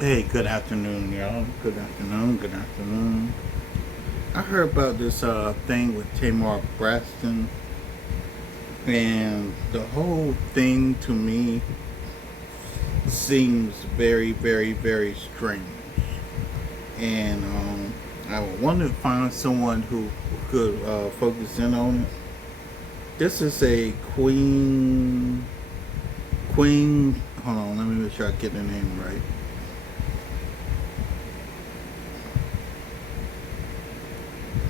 Hey, good afternoon, y'all. Good afternoon. Good afternoon. I heard about this thing with Tamar Braxton, and the whole thing to me seems very, very, very strange. And I wanted to find someone who could focus in on it. This is a Queen. Hold on, let me make sure I get the name right.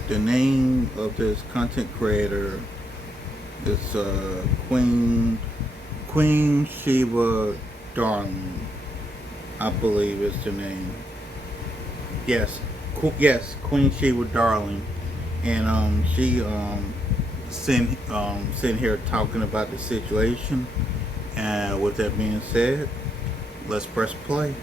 The name of this content creator is Queen Shiva Darling, I believe is the name. Yes, yes, Queen Shiva Darling, and she sitting here talking about the situation. And with that being said, let's press play.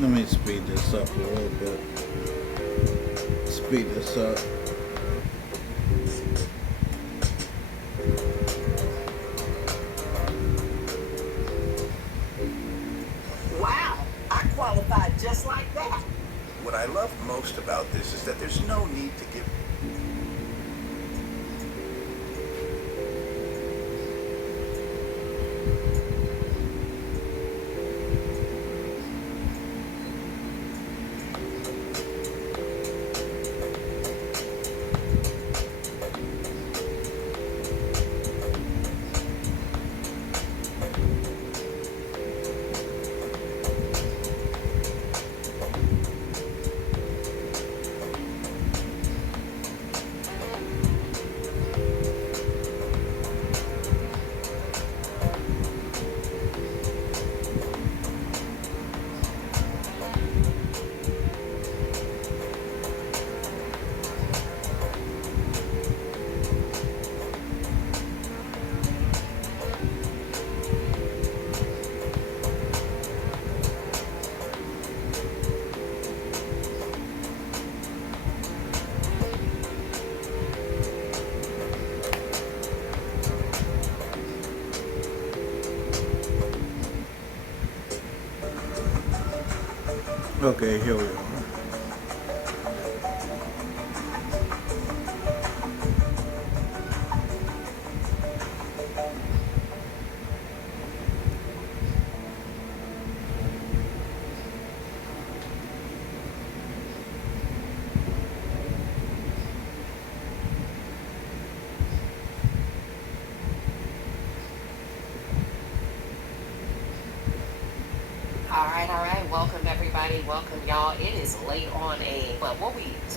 Let me speed this up a little bit. Speed this up. Wow, I qualified just like that. What I love most about this is that there's no need to give. Okay, here we are. All right. Welcome everybody. Welcome y'all. It is late on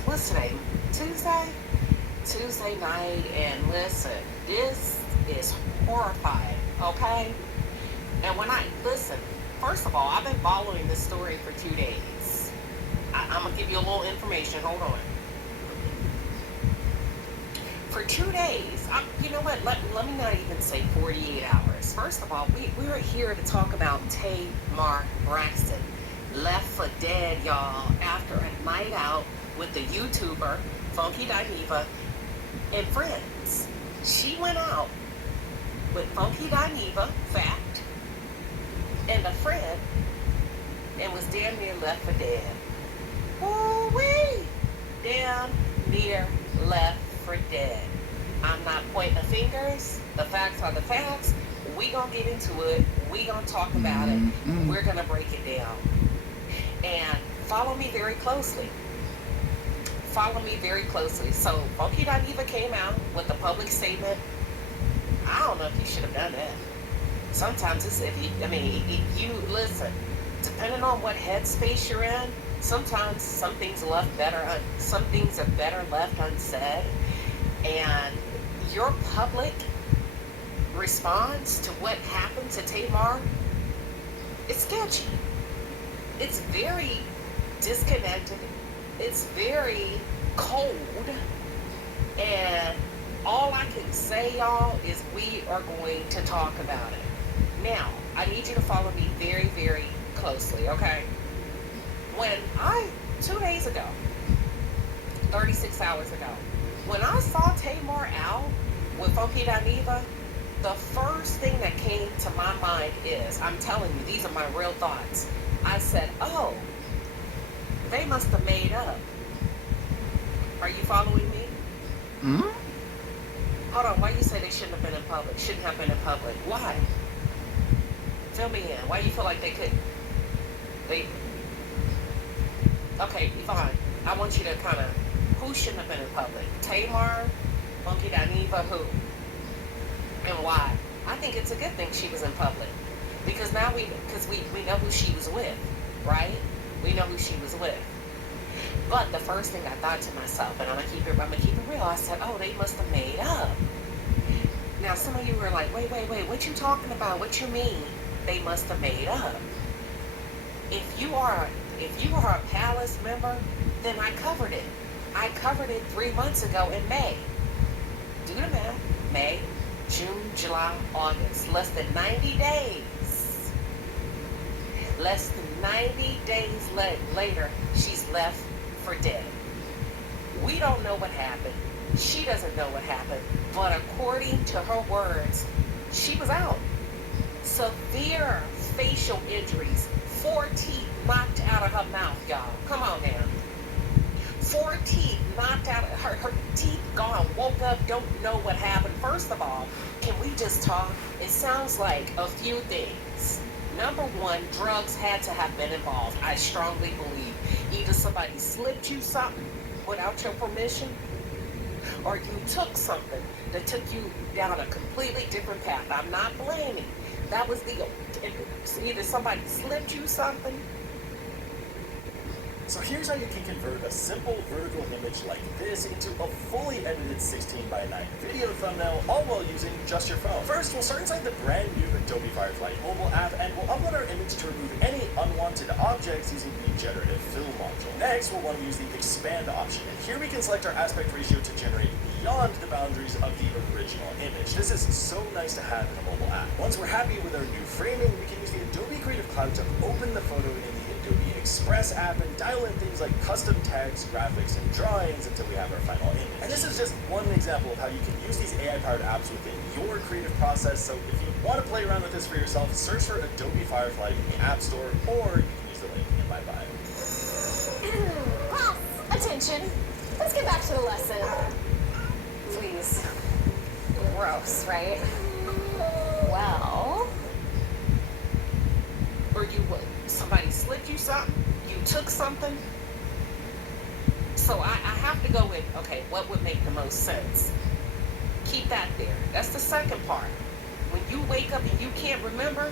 what's today? Tuesday? Tuesday night, and listen, this is horrifying, okay? And first of all, I've been following this story for 2 days. I'm gonna give you a little information. Hold on. For 2 days, you know what? Let me not even say 48 hours. First of all, we are here to talk about Tamar Braxton. Left for dead, y'all, after a night out with the YouTuber Funky Dineva and friends. She went out with Funky Dineva, fact, and a friend, and was damn near left for dead. Woo-wee! Damn near left for dead. I'm not pointing the fingers. The facts are the facts. We gonna get into it. We gonna talk about it. Mm-hmm. We're gonna break it down. And Follow me very closely. Follow me very closely. So Funky Dineva came out with a public statement. I don't know if you should have done that. Sometimes it's if you, I mean, if you listen, depending on what headspace you're in, sometimes some things are better left unsaid. And your public response to what happened to Tamar, it's sketchy. It's very disconnected. It's very cold. And all I can say, y'all, is we are going to talk about it. Now, I need you to follow me very, very closely, okay? When 2 days ago, 36 hours ago, when I saw Tamar out with Funky Dineva, the first thing that came to my mind is, I'm telling you, these are my real thoughts. I said, oh, they must have made up. Are you following me? Hmm? Hold on, why you say they shouldn't have been in public? Shouldn't have been in public. Why? Fill me in. Why you feel like they couldn't? They... Okay, fine. I want you to kind of... Who shouldn't have been in public? Tamar, Funky Dineva, who? And why? I think it's a good thing she was in public. Because now we know who she was with, right? We know who she was with. But the first thing I thought to myself, and I'm gonna keep it real, I said, oh, they must have made up. Now some of you were like, wait, what you talking about? What you mean they must have made up? If you are a Palace member, then I covered it. I covered it 3 months ago in May. Do the math. May, June, July, August. Less than 90 days. Less than 90 days later, she's left for dead. We don't know what happened. She doesn't know what happened. But according to her words, she was out. Severe facial injuries. 4 teeth knocked out of her mouth, y'all. Come on now. 4 teeth knocked out. Her teeth gone. Woke up, don't know what happened. First of all, can we just talk? It sounds like a few things. Number one, drugs had to have been involved. I strongly believe. Either somebody slipped you something without your permission, or you took something that took you down a completely different path. I'm not blaming. That was either somebody slipped you something. So here's how you can convert a simple vertical image like this into a fully edited 16:9 video thumbnail, all while using just your phone. First, we'll start inside the brand new Adobe Firefly mobile app, and we'll upload our image to remove any unwanted objects using the generative fill module. Next, we'll want to use the expand option, and here we can select our aspect ratio to generate beyond the boundaries of the original image. This is so nice to have in a mobile app. Once we're happy with our new framing, we can use the Adobe Creative Cloud to open the photo in the Adobe Express app and dial in things like custom tags, graphics, and drawings until we have our final image. And this is just one example of how you can use these AI-powered apps within your creative process. So if you want to play around with this for yourself, search for Adobe Firefly in the App Store, or you can use the link in my bio. Class, attention. Let's get back to the lesson. Please. Gross, right? Well... Or you would. Somebody slipped you something, you took something. So I have to go with, okay, what would make the most sense? Keep that there. That's the second part. When you wake up and you can't remember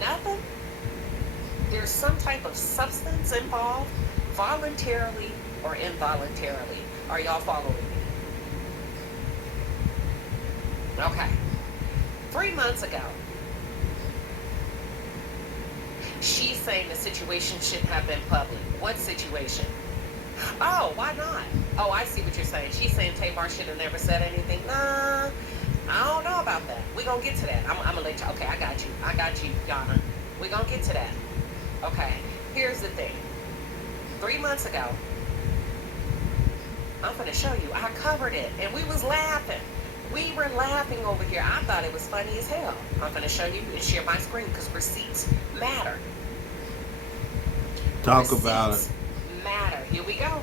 nothing, there's some type of substance involved, voluntarily or involuntarily. Are y'all following me? Okay. 3 months ago, she's saying the situation shouldn't have been public. What situation? Oh, why not? Oh, I see what you're saying. She's saying Tamar should have never said anything. Nah, I don't know about that. We're going to get to that. I'm going to let you. Okay, I got you, Yana. We're going to get to that. Okay, here's the thing. 3 months ago, I'm going to show you. I covered it, and we was laughing. We were laughing over here. I thought it was funny as hell. I'm going to show you and share my screen because receipts matter. Talk about it. Matter. Here we go.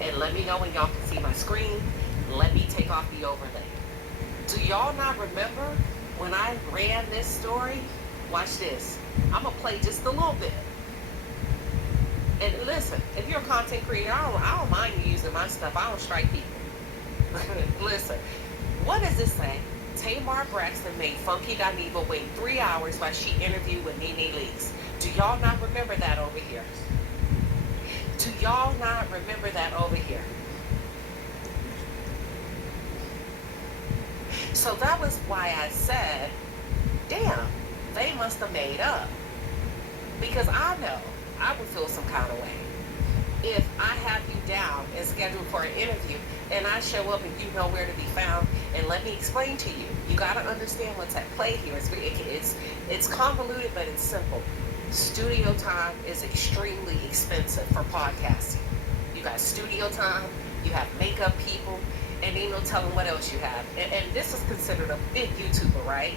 And let me know when y'all can see my screen. Let me take off the overlay. Do y'all not remember when I ran this story? Watch this. I'm going to play just a little bit. And listen, if you're a content creator, I don't mind you using my stuff. I don't strike people. Listen, what does this say? Tamar Braxton made Funky Dineva wait 3 hours while she interviewed with Nene Leakes. Do y'all not remember that over here? Do y'all not remember that over here? So that was why I said, damn, they must have made up. Because I know I would feel some kind of way if I have you down and scheduled for an interview and I show up and you know where to be found. And let me explain to you. You got to understand what's at play here. It's convoluted, but it's simple. Studio time is extremely expensive for podcasting. You got studio time, you have makeup people, and ain't no telling what else you have. And this is considered a big YouTuber, right?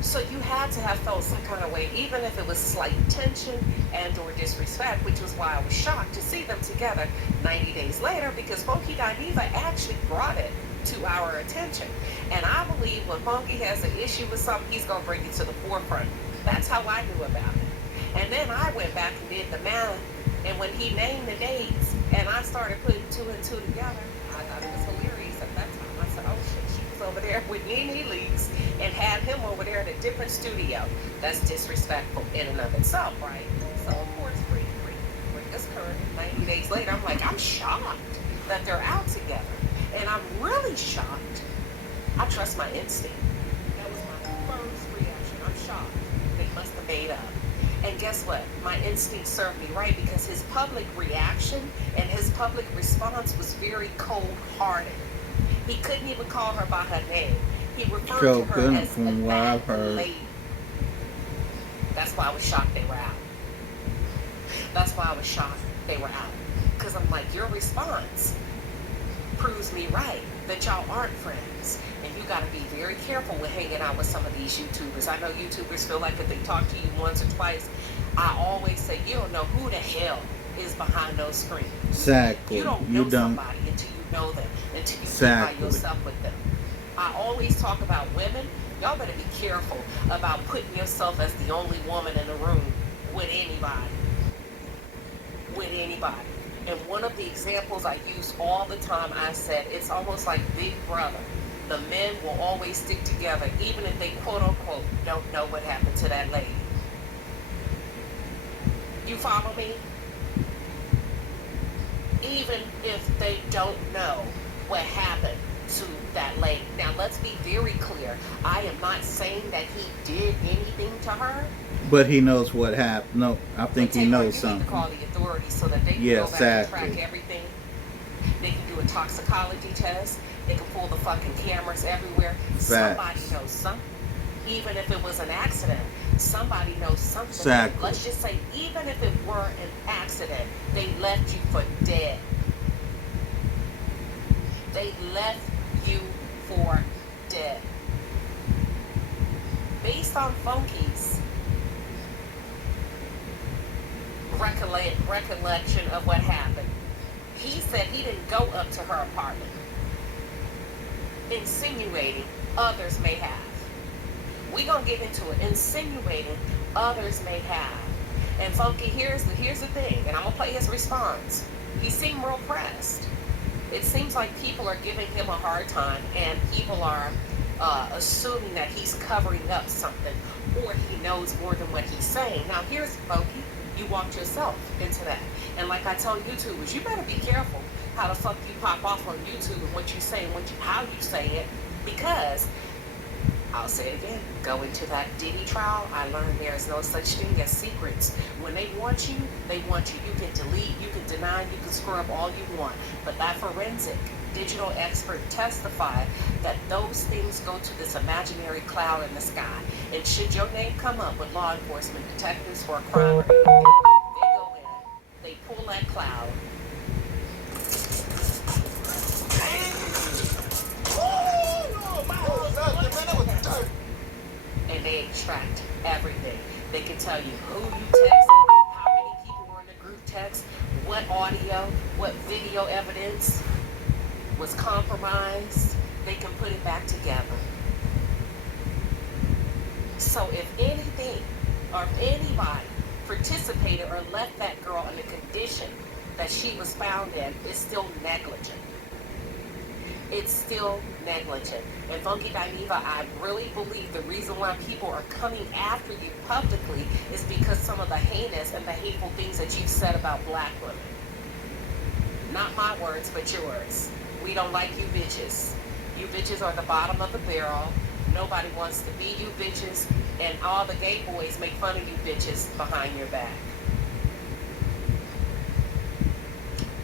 So you had to have felt some kind of way, even if it was slight tension and or disrespect, which was why I was shocked to see them together 90 days later, because Funky Dineva actually brought it to our attention. And I believe when Funky has an issue with something, he's going to bring it to the forefront. That's how I knew about it. And then I went back and did the math, and when he named the dates, and I started putting two and two together, I thought it was hilarious at that time. I said, oh shit, she was over there with Nene Leakes and had him over there in a different studio. That's disrespectful in and of itself, right? So of course, bring this current 90 days later, I'm like, I'm shocked that they're out together. And I'm really shocked. I trust my instinct. That was my first reaction. I'm shocked. They must have made up. And guess what? My instinct served me right, because his public reaction and his public response was very cold-hearted. He couldn't even call her by her name. He referred to her as from what I've heard. lady. That's why I was shocked they were out. That's why I was shocked they were out. Because I'm like, your response proves me right that y'all aren't friends. And you got to be very careful with hanging out with some of these YouTubers. I know YouTubers feel like if they talk to you once or twice, I always say, you don't know who the hell is behind those screens. Exactly. You don't know somebody until you know them, until you be by yourself with them. I always talk about women. Y'all better be careful about putting yourself as the only woman in the room with anybody. With anybody. And one of the examples I use all the time, I said, it's almost like Big Brother. The men will always stick together, even if they quote unquote don't know what happened to that lady. You follow me? Even if they don't know what happened to that lady. Now let's be very clear. I am not saying that he did anything to her. But he knows what happened. No, I think he knows something. You need to call the authorities so that they can go back and track everything. They can do a toxicology test. They can pull the fucking cameras everywhere. Somebody knows something. Even if it was an accident, somebody knows something. Exactly. Let's just say, even if it were an accident, they left you for dead. They left you for dead. Based on Funky's recollection of what happened, he said he didn't go up to her apartment, insinuating others may have. We're gonna get into it. Insinuating others may have. And Funky, here's the thing, and I'm gonna play his response. He seemed real pressed. It seems like people are giving him a hard time, and people are assuming that he's covering up something, or he knows more than what he's saying. Now here's Funky. You walked yourself into that. And like I tell YouTubers, you better be careful how the fuck you pop off on YouTube and what you say and how you say it, because I'll say it again, go into that Diddy trial, I learned there is no such thing as secrets. When they want you, they want you. You can delete, you can deny, you can scrub all you want. But that forensic digital expert testified that those things go to this imaginary cloud in the sky. And should your name come up with law enforcement detectives for a crime, they go in, they pull that cloud. And they extract everything. They can tell you who you text, how many people were in the group text, what audio, what video evidence was compromised. They can put it back together. So if anything or if anybody participated or left that girl in the condition that she was found in is still negligent. It's still negligent. And Funky Dineva, I really believe the reason why people are coming after you publicly is because some of the heinous and the hateful things that you've said about black women. Not my words, but yours. We don't like you bitches. You bitches are the bottom of the barrel. Nobody wants to be you bitches. And all the gay boys make fun of you bitches behind your back.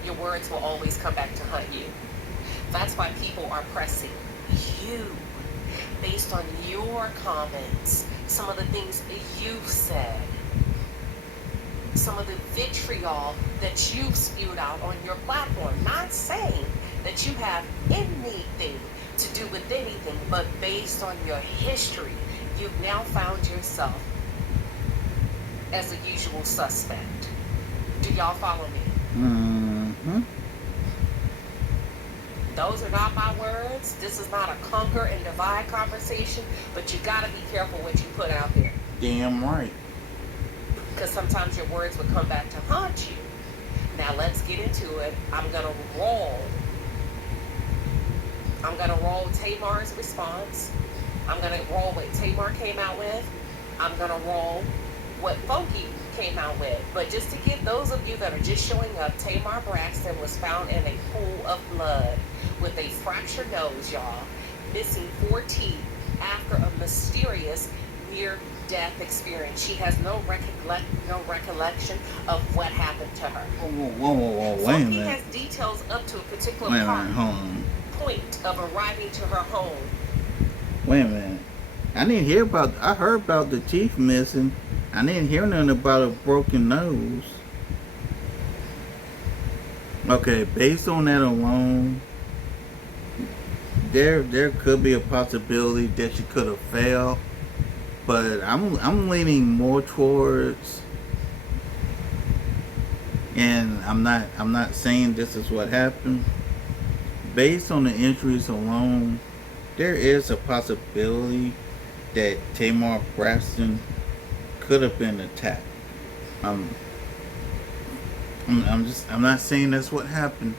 Your words will always come back to hunt you. That's why people are pressing you based on your comments, some of the things you've said, some of the vitriol that you've spewed out on your platform. Not saying that you have anything to do with anything, but based on your history, you've now found yourself as a usual suspect. Do y'all follow me? Mm-hmm. Those are not my words. This is not a conquer and divide conversation, but you gotta be careful what you put out there. Damn right. Because sometimes your words will come back to haunt you. Now let's get into it. I'm gonna roll Tamar's response. I'm gonna roll what Tamar came out with. I'm gonna roll what Funky came out with. But just to give those of you that are just showing up, Tamar Braxton was found in a pool of blood with a fractured nose, y'all, missing 4 teeth after a mysterious near-death experience. She has no recollection of what happened to her. Whoa, wait a Funky minute. has details up to a particular Wait a minute, hold on. point of arriving to her home. Wait a minute. I heard about the teeth missing. I didn't hear nothing about a broken nose. Okay, based on that alone, there could be a possibility that she could have failed, but I'm leaning more towards, and I'm not saying this is what happened. Based on the injuries alone, there is a possibility that Tamar Braxton could have been attacked. I'm not saying that's what happened.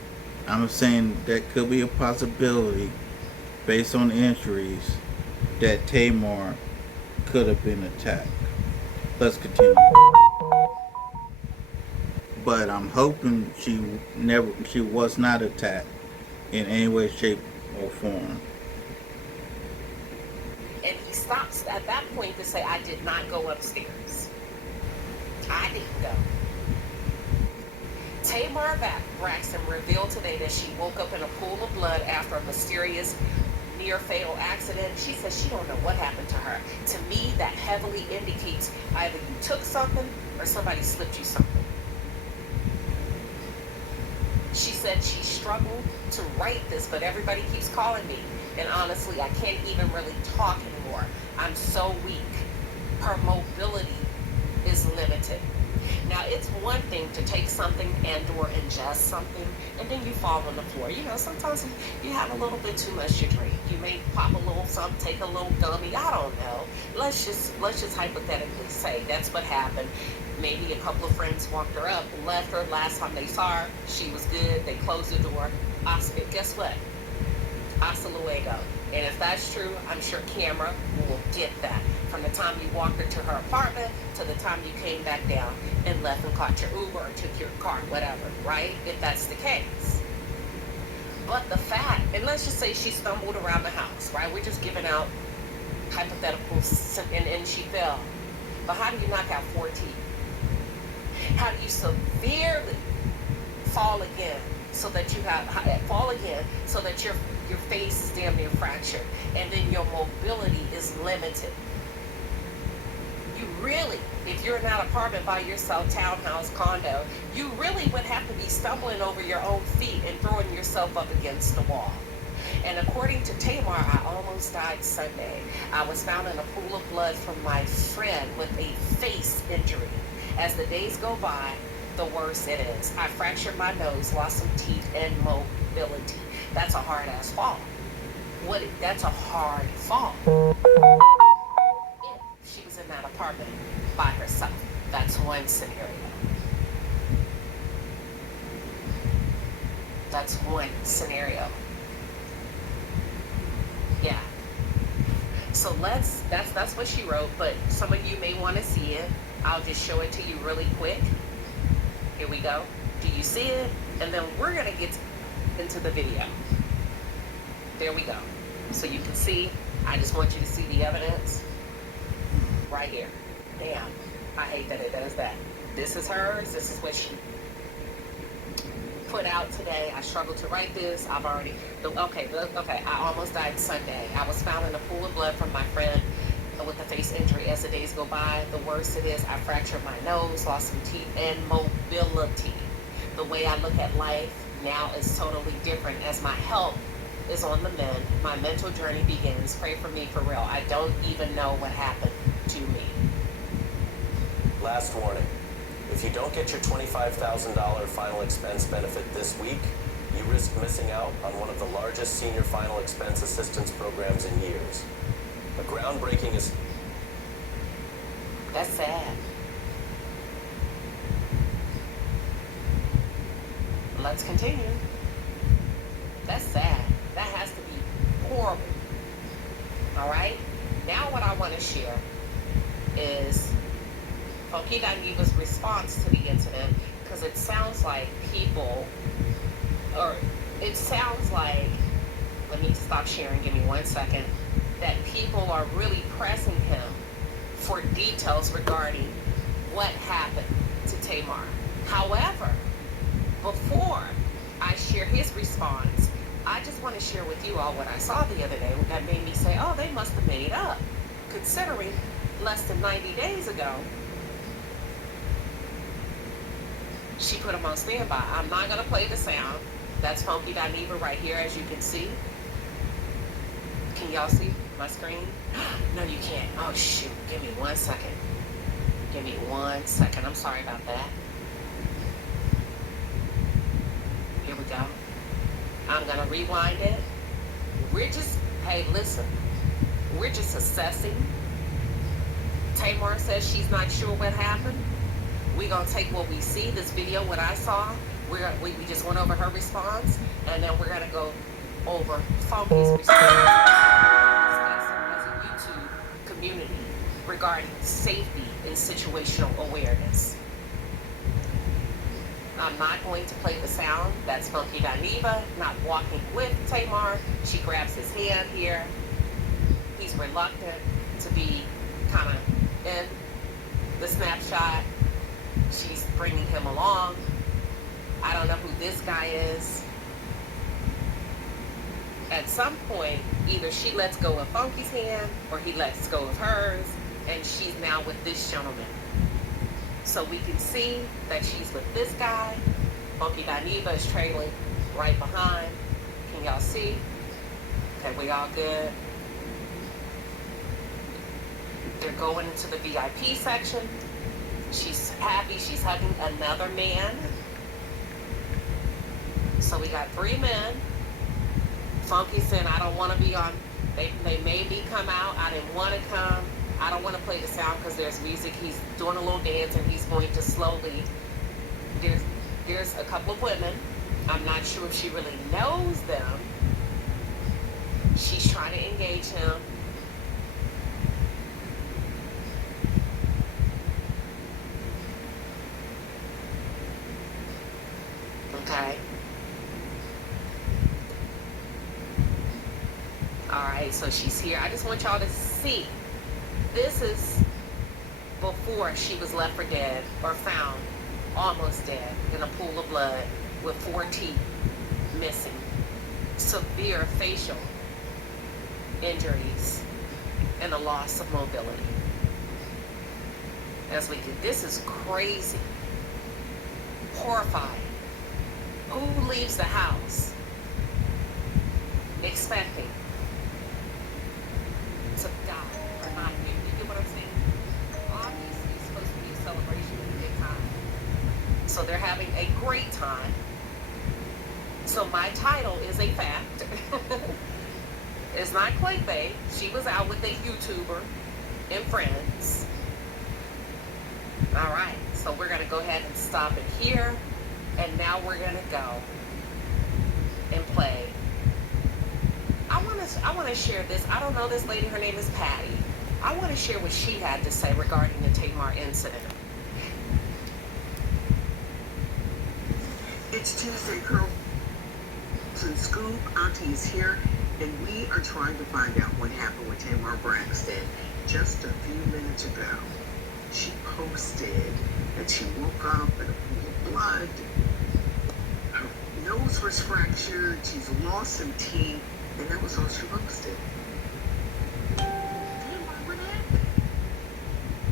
I'm saying that could be a possibility based on the injuries that Tamar could have been attacked. Let's continue. But I'm hoping she was not attacked in any way, shape, or form. And he stops at that point to say, I did not go upstairs. I didn't go. Tamar Braxton revealed today that she woke up in a pool of blood after a mysterious near-fatal accident. She says she don't know what happened to her. To me, that heavily indicates either you took something or somebody slipped you something. She said she struggled to write this, but everybody keeps calling me. And honestly, I can't even really talk anymore. I'm so weak. Her mobility is limited. Now, it's one thing to take something and or ingest something, and then you fall on the floor. You know, sometimes you have a little bit too much to drink. You may pop a little something, take a little gummy. I don't know. Let's just hypothetically say that's what happened. Maybe a couple of friends walked her up and left her. Last time they saw her, she was good. They closed the door. Guess what? Hasta luego. And if that's true, I'm sure camera will get that. From the time you walked her to her apartment to the time you came back down and left and caught your Uber or took your car, whatever, right? If that's the case. But the fact, and let's just say she stumbled around the house, right? We're just giving out hypotheticals, and she fell. But how do you knock out 4 teeth? How do you severely fall again so that your face is damn near fractured, and then your mobility is limited? You really, if you're in that apartment by yourself, townhouse, condo, you really would have to be stumbling over your own feet and throwing yourself up against the wall. And according to Tamar, I almost died Sunday. I was found in a pool of blood from my friend with a face injury. As the days go by, the worse it is. I fractured my nose, lost some teeth, and mobility. That's a hard-ass fall. That's a hard fall. If she was in that apartment by herself. That's one scenario. That's one scenario. Yeah. So that's what she wrote, but some of you may want to see it. I'll just show it to you really quick. Here we go. Do you see it? And then we're gonna get into the video. There we go. So you can see, I just want you to see the evidence right here. Damn, I hate that it does that. This is hers, this is what she put out today. I struggled to write this. Okay, I almost died Sunday. I was found in a pool of blood from my friend with a face injury. As the days go by, the worse it is. I fractured my nose, lost some teeth, and mobility. The way I look at life now is totally different as my health is on the mend. My mental journey begins. Pray for me for real. I don't even know what happened to me. Last warning. If you don't get your $25,000 final expense benefit this week, you risk missing out on one of the largest senior final expense assistance programs in years. A groundbreaking is... That's sad. Let's continue. That's sad. That has to be horrible. All right? Now what I want to share is Funky Dineva's response to the incident, because it sounds like let me stop sharing, give me 1 second, that people are really pressing him for details regarding what happened to Tamar. However, before I share his response, I just want to share with you all what I saw the other day that made me say, oh, they must have made up, considering less than 90 days ago, she put him on standby. I'm not going to play the sound. That's Funky Dineva right here, as you can see. Can y'all see my screen? No, you can't. Oh, shoot. Give me 1 second. Give me 1 second. I'm sorry about that. Here we go. I'm going to rewind it. Hey, listen. We're just assessing. Tamar says she's not sure what happened. We're going to take what we see, this video, what I saw. We just went over her response, and then we're going to go over Funky's response as a YouTube community regarding safety and situational awareness. I'm not going to play the sound. That's Funky Dineva not walking with Tamar. She grabs his hand here. He's reluctant to be kind of in the snapshot. She's bringing him along. I don't know who this guy is. At some point, either she lets go of Funky's hand or he lets go of hers, and she's now with this gentleman. So we can see that she's with this guy. Funky Dineva is trailing right behind. Can y'all see? Okay, we all good? They're going into the VIP section. She's happy. She's hugging another man. So we got 3 men. Funky said, I don't want to be on. They made me come out. I didn't want to come. I don't want to play the sound because there's music. He's doing a little dance and he's going to slowly. There's a couple of women. I'm not sure if she really knows them. She's trying to engage him. Okay. All right, so she's here. I just want y'all to see. This is before she was left for dead or found almost dead in a pool of blood with 4 teeth missing. Severe facial injuries and a loss of mobility. As we do, this is crazy. Horrifying. Who leaves the house expecting to die or not? You get what I'm saying? Obviously, it's supposed to be a celebration and a good time. So they're having a great time. So my title is a fact. It's not clickbait. She was out with a YouTuber and friends. All right, so we're gonna go ahead and stop it here, and now we're gonna go and play. I wanna share this. I don't know this lady. Her name is Patty. I want to share what she had to say regarding the Tamar incident. It's Tuesday, Curls and Scoop. Auntie is here, and we are trying to find out what happened with Tamar Braxton. Just a few minutes ago, she posted that she woke up in a pool of blood. Her nose was fractured. She's lost some teeth, and that was all she posted. Tamar, what happened?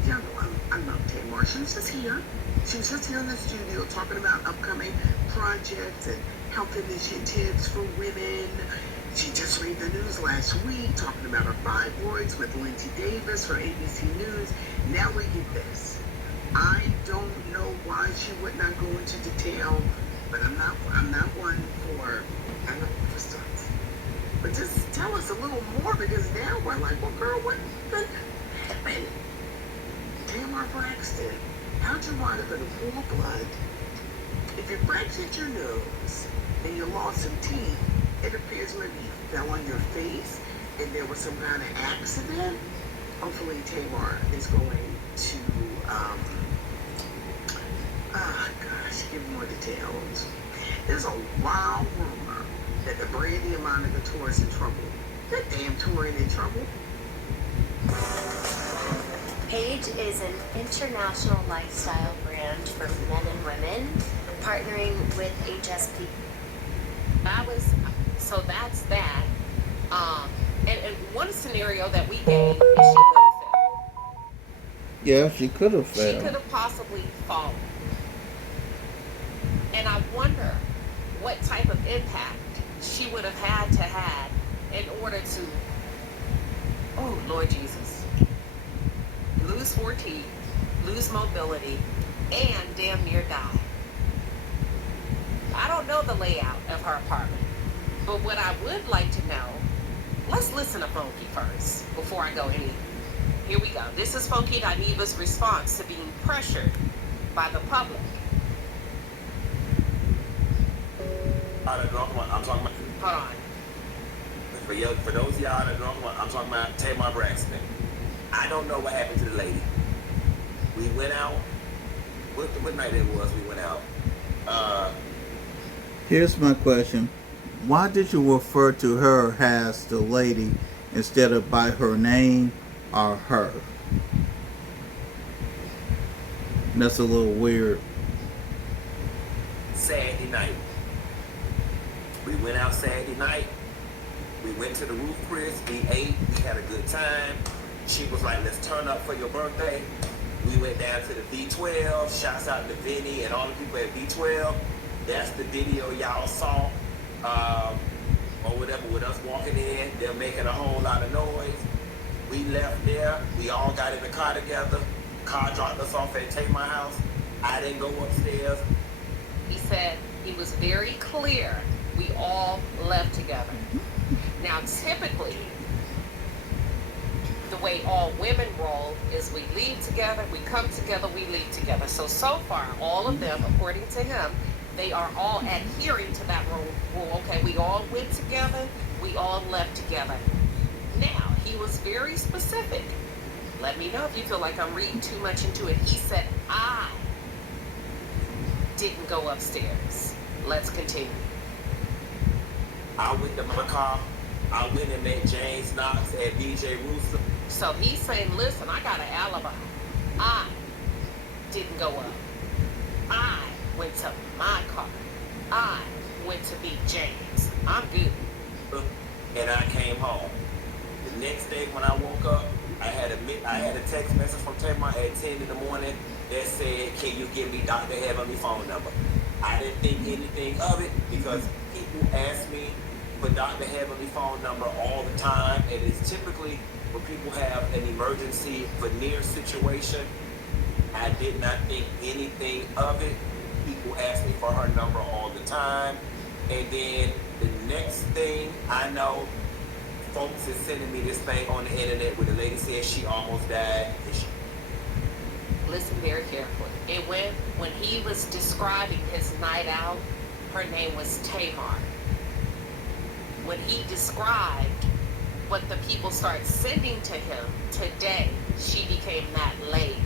Y'all know I love Tamar. She was just here. She was just here in the studio talking about upcoming projects and health initiatives for women. She just read the news last week talking about her fibroids with Lindsay Davis for ABC News. Now we get this. I don't know why she would not go into detail, but I'm not one for stunts. But just tell us a little more, because now we're like, well, girl, what happened? Tamar Braxton, how'd you wind up in a pool of blood? If you fractured your nose and you lost some teeth, it appears maybe you fell on your face and there was some kind of accident. Hopefully Tamar is going to, give more details. There's a wild rumor that the Brandy and Monica tour is in trouble. That damn tour ain't in trouble. Paige is an international lifestyle brand for men and women, partnering with HSP. So that's that. And one scenario that we gave is she could have failed. Yeah, she could have She failed. could have possibly fallen. And I wonder what type of impact she would have had in order to, oh Lord Jesus, lose 4 teeth, lose mobility, and damn near die. I don't know the layout of her apartment, but what I would like to know, let's listen to Funky first before I go any. Here we go. This is Funky Dineva's response to being pressured by the public. I'm talking about. Hold on. For those of y'all that don't know, I'm talking about Tamar Braxton. I don't know what happened to the lady. We went out. What night it was? We went out. Here's my question. Why did you refer to her as the lady instead of by her name or her? That's a little weird. Saturday night. We went out Saturday night. We went to the Roof Chris. We ate. We had a good time. She was like, let's turn up for your birthday. We went down to the V12. Shouts out to Vinny and all the people at V12. That's the video y'all saw. Or whatever, with us walking in. They're making a whole lot of noise. We left there. We all got in the car together. Car dropped us off at Tamar house. I didn't go upstairs. He said he was very clear. We all left together. Now, typically, the way all women roll is we leave together, we come together, we leave together. So far, all of them, according to him, they are all adhering to that rule. Okay, we all went together, we all left together. Now, he was very specific. Let me know if you feel like I'm reading too much into it. He said, I didn't go upstairs. Let's continue. I went to my car. I went and met James Knox at DJ Rooster. So he's saying, listen, I got an alibi. I didn't go up. I went to my car. I went to meet James. I'm good. And I came home. The next day when I woke up, I had a text message from Tamar at 10 in the morning that said, can you give me Dr. Heavenly phone number? I didn't think anything of it because people ask me for Dr. Heavenly phone number all the time, and it's typically when people have an emergency veneer situation. I did not think anything of it. People ask me for her number all the time, and then the next thing I know, folks is sending me this thing on the internet where the lady says she almost died. listen very carefully. It went when he was describing his night out, her name was Tamar. When he described what the people started sending to him today, she became that lady.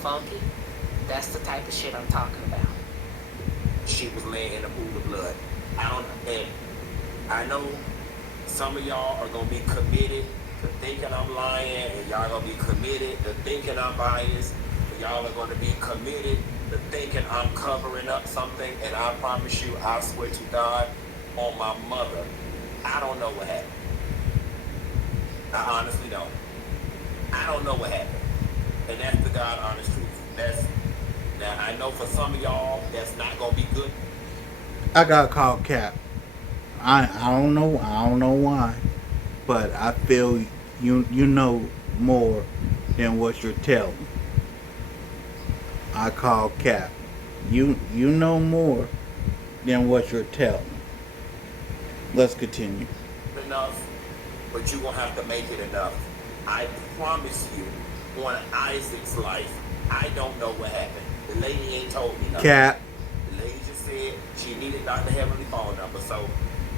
Funky? That's the type of shit I'm talking about. She was laying in a pool of blood. And I know some of y'all are gonna be committed to thinking I'm lying, and y'all gonna be committed to thinking I'm biased, and y'all are gonna be committed to thinking I'm covering up something, and I promise you, I swear to God, on my mother, I don't know what happened. I honestly don't. I don't know what happened. And that's the God honest truth. Now I know for some of y'all that's not gonna be good. I got called cap. I don't know why, but I feel you know more than what you're telling. I call cap. You know more than what you're telling. Let's continue. Enough, but you're gonna have to make it enough. I promise you, on Isaac's life, I don't know what happened. The lady ain't told me nothing. Cap. The lady just said she needed Dr. Heavenly phone number. So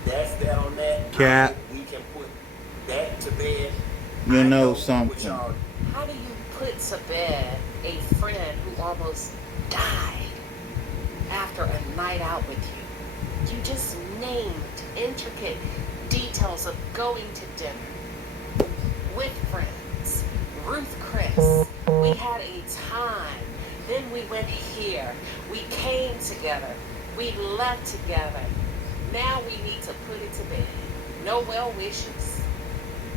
that's that on that. Cap. We can put that to bed. You know something. How do you put to bed a friend who almost died after a night out with you? You just named intricate details of going to dinner with friends. Ruth Chris. We had a time. Then we went here. We came together. We left together. Now we need to put it to bed. No well wishes.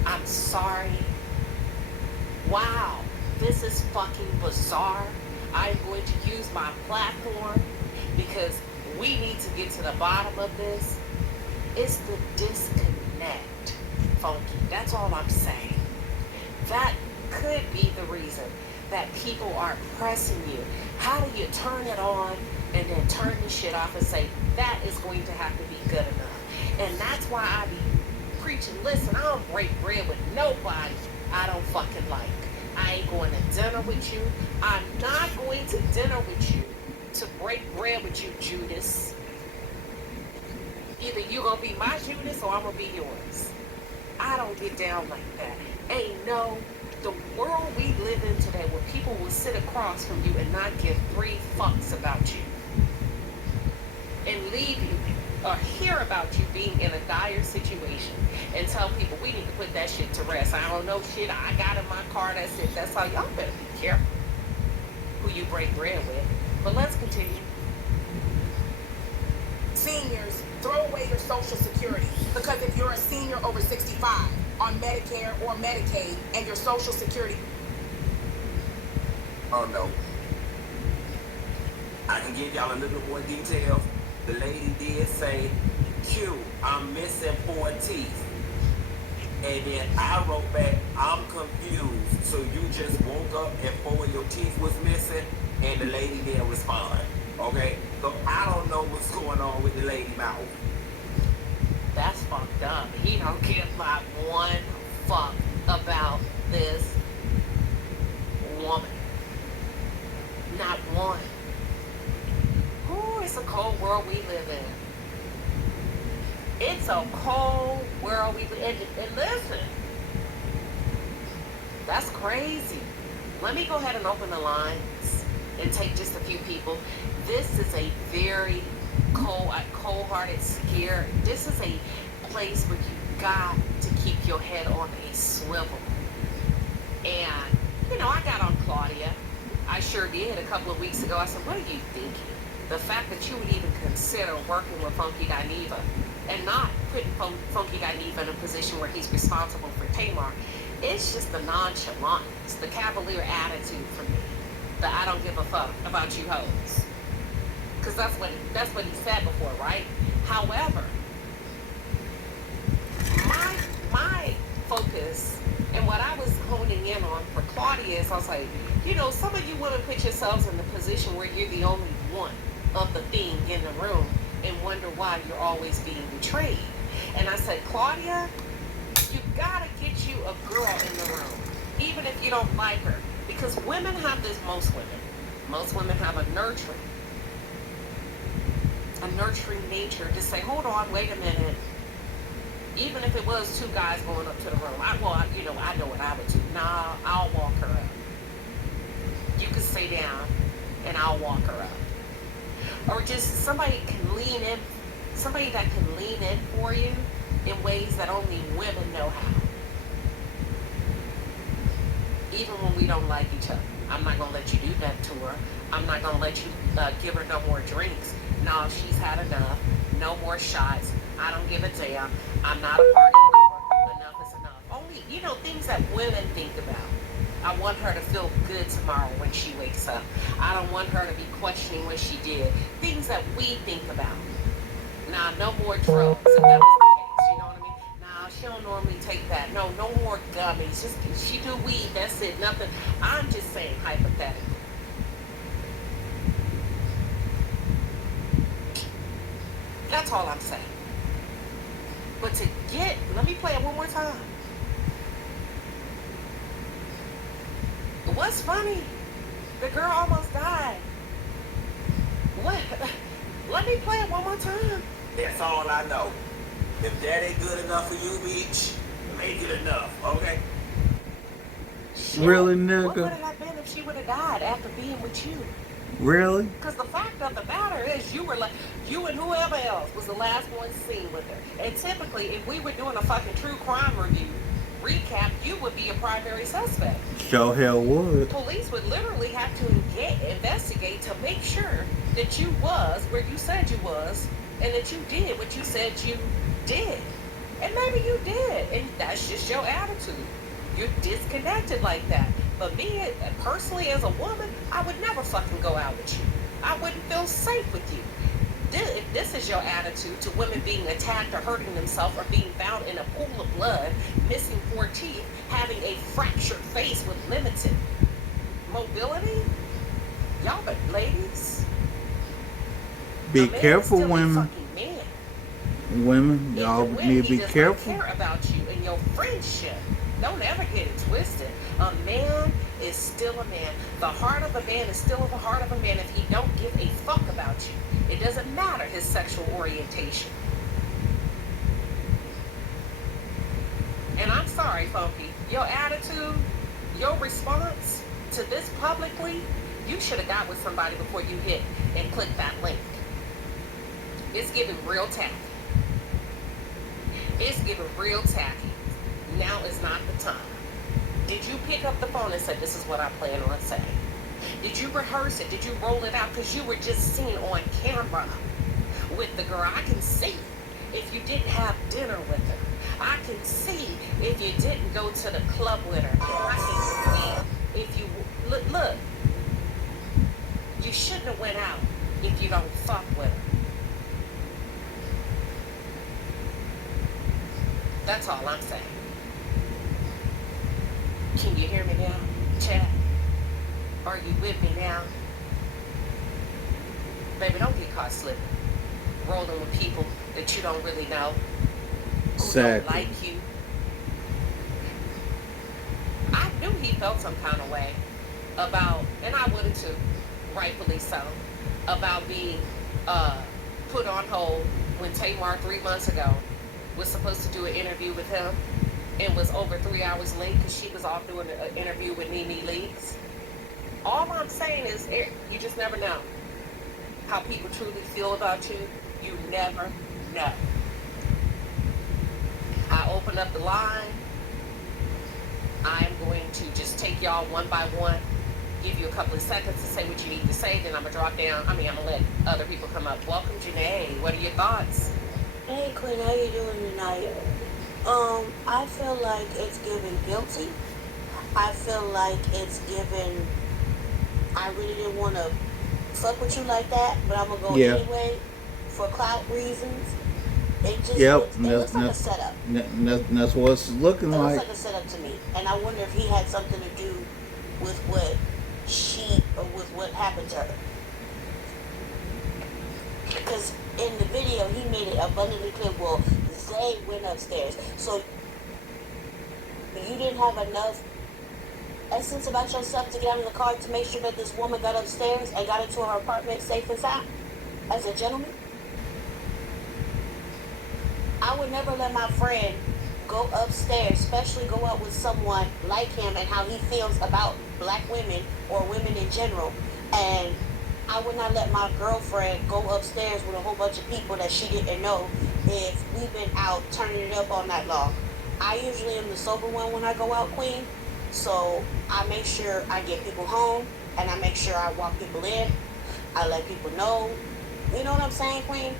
I'm sorry. Wow, this is fucking bizarre. I'm going to use my platform because we need to get to the bottom of this. It's the disconnect, Funky. That's all I'm saying. That could be the reason that people are pressing you. How do you turn it on and then turn the shit off and say, that is going to have to be good enough? And that's why I be preaching, listen, I don't break bread with nobody I don't fucking like. I ain't going to dinner with you. I'm not going to dinner with you to break bread with you, Judas. Either you're going to be my Judas or I'm going to be yours. I don't get down like that. Ain't no, the world we live in today where people will sit across from you and not give 3 fucks about you. And leave you or hear about you being in a dire situation and tell people we need to put that shit to rest. I don't know shit. I got in my car. That's it. That's how y'all better be careful who you break bread with. But let's continue. Seniors, throw away your Social Security because if you're a senior over 65 on Medicare or Medicaid and your Social Security. Oh no. I can give y'all a little bit more details. The lady did say, Q, I'm missing 4 teeth. And then I wrote back, I'm confused. So you just woke up and 4 of your teeth was missing? And the lady didn't respond. Okay? So I don't know what's going on with the lady mouth. That's fucked up. He don't give my one fuck about this woman. Not one. Ooh, it's a cold world we live in. It's a cold world we live in. And listen, that's crazy. Let me go ahead and open the lines and take just a few people. This is a very cold-hearted, scared. This is a place where you got to keep your head on a swivel. And, you know, I got on Claudia. I sure did a couple of weeks ago. I said, what are you thinking? The fact that you would even consider working with Funky Dineva and not putting Funky Dineva in a position where he's responsible for Tamar, it's just the nonchalantness, the cavalier attitude for me, that I don't give a fuck about you hoes. Because that's what he said before, right? However, my focus and what I was honing in on for Claudia is I was like, you know, some of you women put yourselves in the position where you're the only one of the thing in the room and wonder why you're always being betrayed. And I said, Claudia, you gotta get you a girl in the room, even if you don't like her, because Because women have this, most women have a nurturing nature to say, hold on, wait a minute. Even if it was two guys going up to the room, I know what I would do. Nah, I'll walk her up. You can stay down, and I'll walk her up. Or just somebody that can lean in for you in ways that only women know how. Even when we don't like each other. I'm not going to let you do that to her. I'm not going to let you give her no more drinks. No, she's had enough. No more shots. I don't give a damn. I'm not a party pooper. Enough is enough. Only, things that women think about. I want her to feel good tomorrow when she wakes up. I don't want her to be questioning what she did. Things that we think about. Nah, no more drugs if that was the case. You know what I mean? Nah, she don't normally take that. No more gummies. Just she do weed. That's it. Nothing. I'm just saying hypothetically. That's all I'm saying. But let me play it one more time. What's funny? The girl almost died. What? Let me play it one more time. That's all I know. If that ain't good enough for you, bitch, make it enough, okay? Shit. Really, What nigga? would it have been if she would have died after being with you? Really? Because the fact of the matter is you and whoever else was the last one seen with her. And typically, if we were doing a fucking true crime recap, you would be a primary suspect. Sure hell would. Police would literally have to investigate to make sure that you was where you said you was and that you did what you said you did. And maybe you did, and that's just your attitude. You're disconnected like that. But me, personally, as a woman, I would never fucking go out with you. I wouldn't feel safe with you. If this is your attitude to women being attacked or hurting themselves or being found in a pool of blood, missing 4 teeth, having a fractured face with limited mobility, y'all, but ladies, Be careful, women. Man. Women, y'all need to be careful. Care about you and your friendship. Don't ever get it twisted. A man is still a man. The heart of a man is still the heart of a man if he don't give a fuck about you. It doesn't matter his sexual orientation. And I'm sorry, Funky. Your attitude, your response to this publicly, you should have got with somebody before you hit and clicked that link. It's giving real tacky. It's giving real tacky. Now is not the time. Did you pick up the phone and say, this is what I plan on saying? Did you rehearse it? Did you roll it out? Because you were just seen on camera with the girl. I can see if you didn't have dinner with her. I can see if you didn't go to the club with her. I can see if you... Look. You shouldn't have went out if you don't fuck with her. That's all I'm saying. Can you hear me now, chat? Are you with me now? Baby, don't get caught slipping. Rolling with people that you don't really know. Who don't like you. I knew he felt some kind of way about, and I would have too, rightfully so, about being put on hold when Tamar 3 months ago was supposed to do an interview with him and was over 3 hours late because she was off doing an interview with Nene Leakes. All I'm saying is, you just never know how people truly feel about you. You never know. I open up the line. I am going to just take y'all one by one, give you a couple of seconds to say what you need to say, then I'm going to drop down. I'm going to let other people come up. Welcome, Janae. What are your thoughts? Hey, Quinn, how you doing tonight? I feel like it's giving guilty. I feel like it's giving, I really didn't want to fuck with you like that, but I'm going to go anyway for clout reasons. It just looks like a setup. That's what it's looking like. It looks like a setup to me. And I wonder if he had something to do with what with what happened to her. Because in the video, he made it abundantly clear, well, they went upstairs. So you didn't have enough essence about yourself to get out of the car to make sure that this woman got upstairs and got into her apartment safe and sound? As a gentleman, I would never let my friend go upstairs, especially go out with someone like him and how he feels about black women or women in general. And I would not let my girlfriend go upstairs with a whole bunch of people that she didn't know if we've been out turning it up all night long. I usually am the sober one when I go out, Queen. So I make sure I get people home and I make sure I walk people in. I let people know. You know what I'm saying, Queen?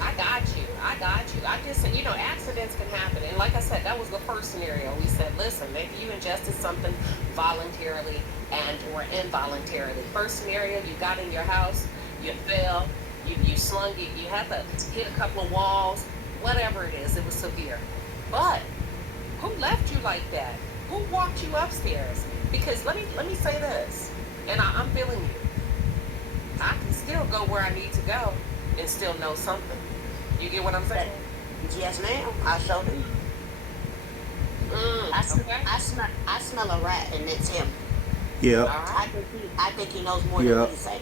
I got you. I got you. I just said, accidents can happen. And like I said, that was the first scenario. We said, listen, maybe you ingested something voluntarily and or involuntarily. First scenario, you got in your house, you fell, you slung it, you had to hit a couple of walls, whatever it is, it was severe. But who left you like that? Who walked you upstairs? Because let me say this, and I'm feeling you. I can still go where I need to go and still know something. You get what I'm saying? Yes, ma'am. I sure do. Okay. I smell a rat, and it's him. Yeah. All right. I think he knows more than what he say.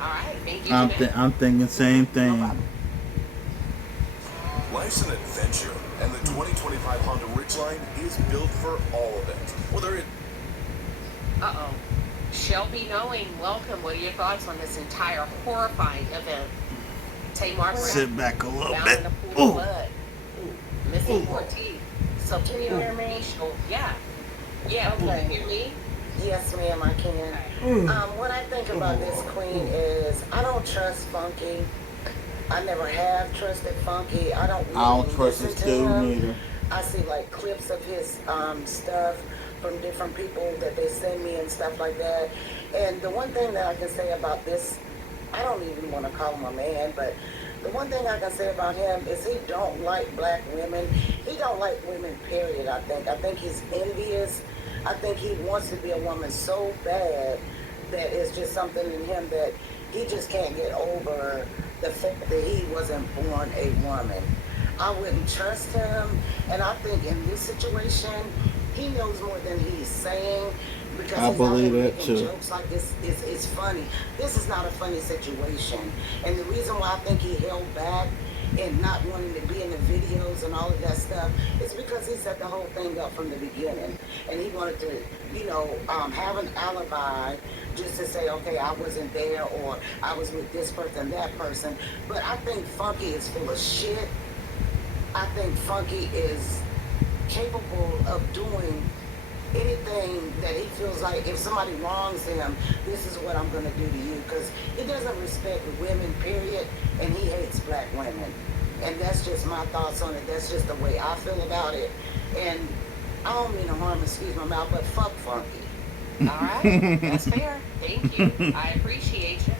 All right. Thank you. I'm thinking same thing. No problem. Life's an adventure, and the 2025 Honda Ridgeline is built for all of it. Whether it Uh-oh. Shelby Knowing, welcome. What are your thoughts on this entire horrifying event? Tamar Braxton, Sit back a little found bit. in a pool of blood. Missing 14. So Can you hear me? Yeah. Yeah, Okay. can you hear me? Yes, ma'am, I can. What I think about this queen is I don't trust Funky. I never have trusted Funky. I don't trust listen this to dude him. neither. I see like clips of his stuff from different people that they send me and stuff like that. And the one thing that I can say about this, I don't even want to call him a man, but the one thing I can say about him is he don't like black women. He don't like women, period, I think. I think he's envious. I think he wants to be a woman so bad that it's just something in him that he just can't get over the fact that he wasn't born a woman. I wouldn't trust him, and I think in this situation, he knows more than he's saying because I he's believe out there that making too. jokes like this. It's funny. This is not a funny situation, and the reason why I think he held back and not wanting to be in the videos and all of that stuff is because he set the whole thing up from the beginning, and he wanted to, have an alibi just to say, okay, I wasn't there or I was with this person, that person. But I think Funky is full of shit. I think Funky is capable of doing anything that he feels like if somebody wrongs him, this is what I'm going to do to you, because he doesn't respect women, period, and he hates black women. And that's just my thoughts on it. That's just the way I feel about it. And I don't mean to harm, excuse my mouth, but fuck Funky. All right. That's fair. Thank you. I appreciate you.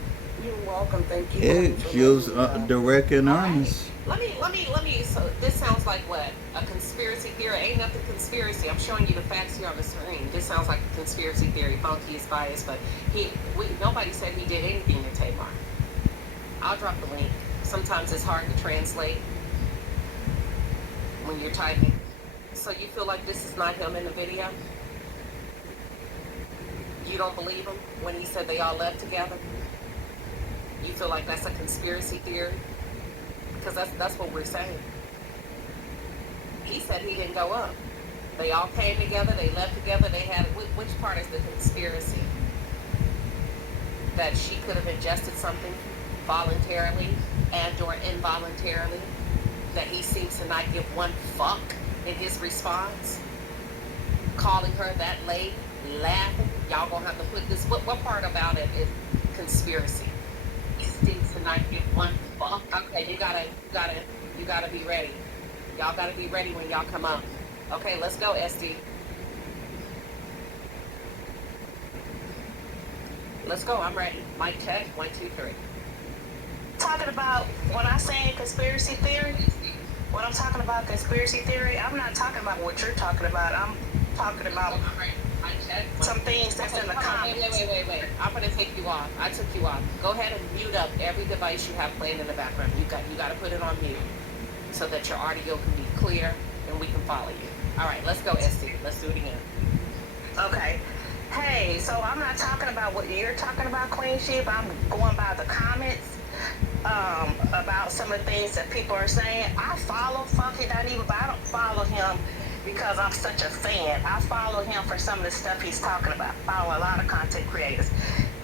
You're welcome. Thank you. It feels direct and All right. honest. Let me, so this sounds like what? A conspiracy theory? Ain't nothing conspiracy. I'm showing you the facts here on the screen. This sounds like a conspiracy theory. Funky is biased, but nobody said he did anything to Tamar. I'll drop the link. Sometimes it's hard to translate when you're typing. So you feel like this is not him in the video? You don't believe him when he said they all left together? You feel like that's a conspiracy theory? Because that's what we're saying. He said he didn't go up. They all came together, they left together, they had, which part is the conspiracy? That she could have ingested something voluntarily and or involuntarily? That he seems to not give one fuck in his response? Calling her that lady, laughing? Y'all gonna have to put this, what part about it is conspiracy? He seems to not give one fuck. Okay, you gotta be ready. Y'all gotta be ready when y'all come up. Okay, let's go, SD. Let's go, I'm ready. Mic check, 1, 2, 3. Talking about, when I say conspiracy theory, when I'm talking about conspiracy theory, I'm not talking about what you're talking about. I'm talking about some things that's in the comments. Wait. I'm gonna take you off. I took you off. Go ahead and mute up every device you have playing in the background. You got to put it on mute so that your audio can be clear and we can follow you. All right, let's go, SD. Let's do it again. Okay. Hey, so I'm not talking about what you're talking about, Queen Sheep. I'm going by the comments about some of the things that people are saying. I follow Funky Dineva, but I don't follow him because I'm such a fan. I follow him for some of the stuff he's talking about. I follow a lot of content creators.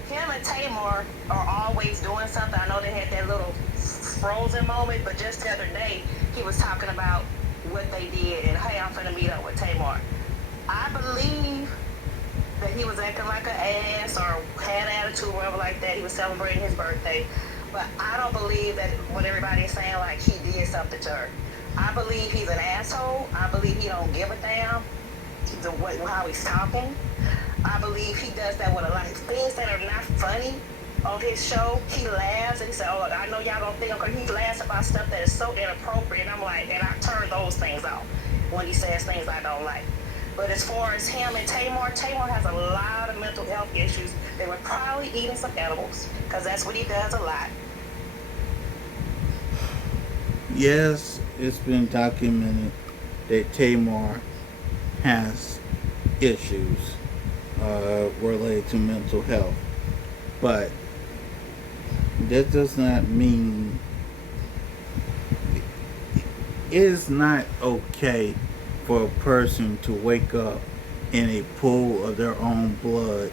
Him and Tamar are always doing something. I know they had that little frozen moment, but just the other day, he was talking about what they did and, hey, I'm finna meet up with Tamar. I believe that he was acting like an ass or had attitude or whatever like that. He was celebrating his birthday. But I don't believe that what everybody is saying, like he did something to her. I believe he's an asshole. I believe he don't give a damn how he's talking. I believe he does that with a lot of things that are not funny on his show. He laughs and he said, oh, I know y'all don't think I'm he laughs about stuff that is so inappropriate. I'm like, and I turn those things off when he says things I don't like. But as far as him and Tamar has a lot of mental health issues. They were probably eating some edibles because that's what he does a lot. Yes, it's been documented that Tamar has issues related to mental health, but that does not mean it is not okay for a person to wake up in a pool of their own blood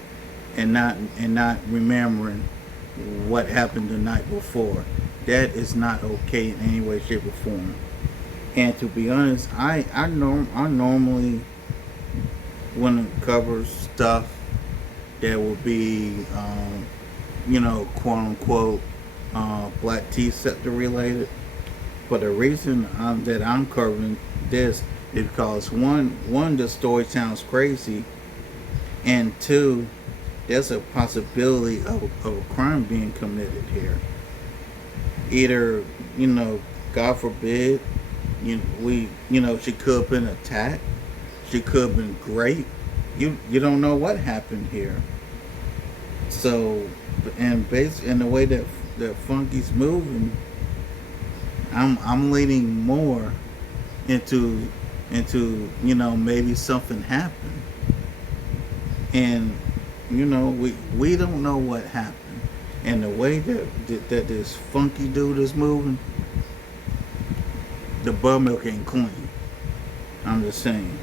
and not remembering what happened the night before. That is not okay in any way, shape, or form. And to be honest, I normally want to cover stuff that will be, quote unquote, black tea sector related. But the reason that I'm covering this is because one, the story sounds crazy, and two, there's a possibility of a crime being committed here. Either, God forbid, she could have been attacked. She could have been raped. You don't know what happened here. So, and based in the way that Funky's moving, I'm leaning more into maybe something happened, and we don't know what happened. And the way that this Funky dude is moving, the buttermilk ain't clean. I'm just saying.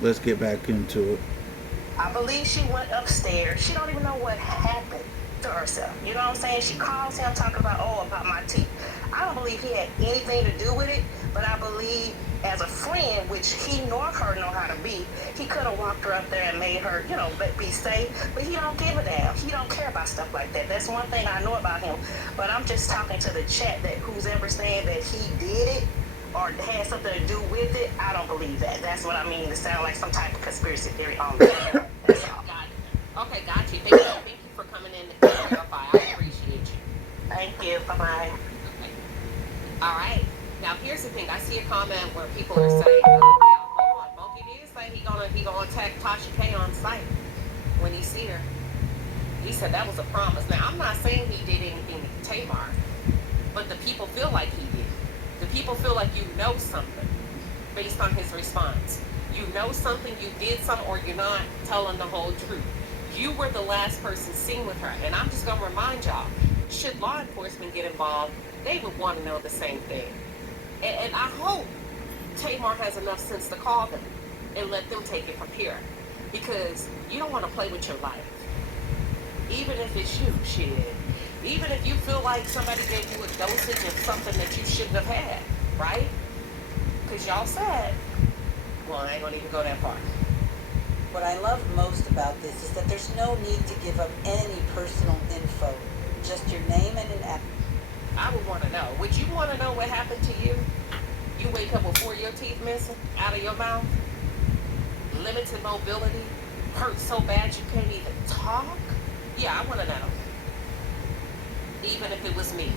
Let's get back into it. I believe she went upstairs. She don't even know what happened to herself. You know what I'm saying? She calls him talking about my teeth. I don't believe he had anything to do with it, but I believe as a friend, which he nor her know how to be, he could have walked her up there and made her, be safe. But he don't give a damn. He don't care about stuff like that. That's one thing I know about him. But I'm just talking to the chat that who's ever saying that he did it or had something to do with it, I don't believe that. That's what I mean to sound like some type of conspiracy theory on that. That's all. Got it. Okay, got you. Thank you for coming in to clarify. I appreciate you. Thank you. Bye-bye. Okay. All right. Now here's the thing. I see a comment where people are saying, hold on, Monkey did say he gonna attack Tasha K on site when he see her. He said that was a promise. Now I'm not saying he did anything to Tamar, but the people feel like he did. The people feel like you know something based on his response. You know something, you did something, or you're not telling the whole truth. You were the last person seen with her. And I'm just going to remind y'all, should law enforcement get involved, they would want to know the same thing. And I hope Tamar has enough sense to call them and let them take it from here. Because you don't want to play with your life. Even if it's you, shit. Even if you feel like somebody gave you a dosage of something that you shouldn't have had, right? Because y'all said, well, I ain't going to even go that far. What I love most about this is that there's no need to give up any personal info. Just your name and an app. I would want to know. Would you want to know what happened to you? You wake up with 4 of your teeth missing out of your mouth? Limited mobility? Hurt so bad you can't even talk? Yeah, I want to know. Even if it was me.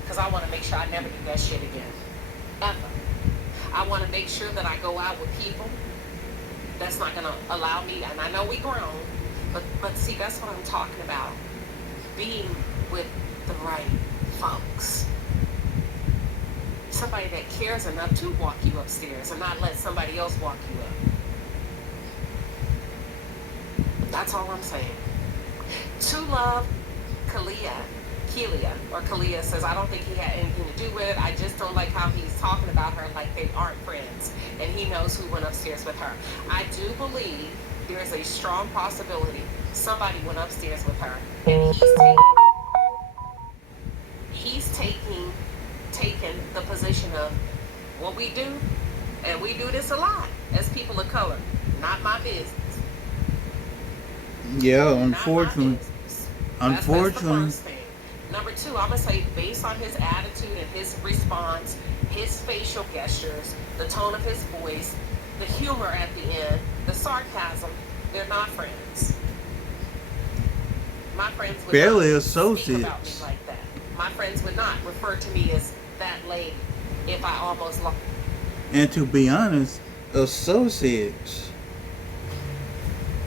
Because I want to make sure I never do that shit again. Ever. I want to make sure that I go out with people that's not going to allow me, and I know we grown, but see, that's what I'm talking about. Being with the right folks. Somebody that cares enough to walk you upstairs and not let somebody else walk you up. That's all I'm saying. To Love, Kalia says, I don't think he had anything to do with it. I just don't like how he's talking about her like they aren't friends. And he knows who went upstairs with her. I do believe there is a strong possibility somebody went upstairs with her. And he's taking the position of what we do, and we do this a lot as people of color. Not my business. Yeah, unfortunately. That's the first thing. Number two, I'm going to say, based on his attitude and his response, his facial gestures, the tone of his voice, the humor at the end, the sarcasm, they're not friends. My friends would barely not associates. Speak about me like that. My friends would not refer to me as that lady if I almost lost. And to be honest, associates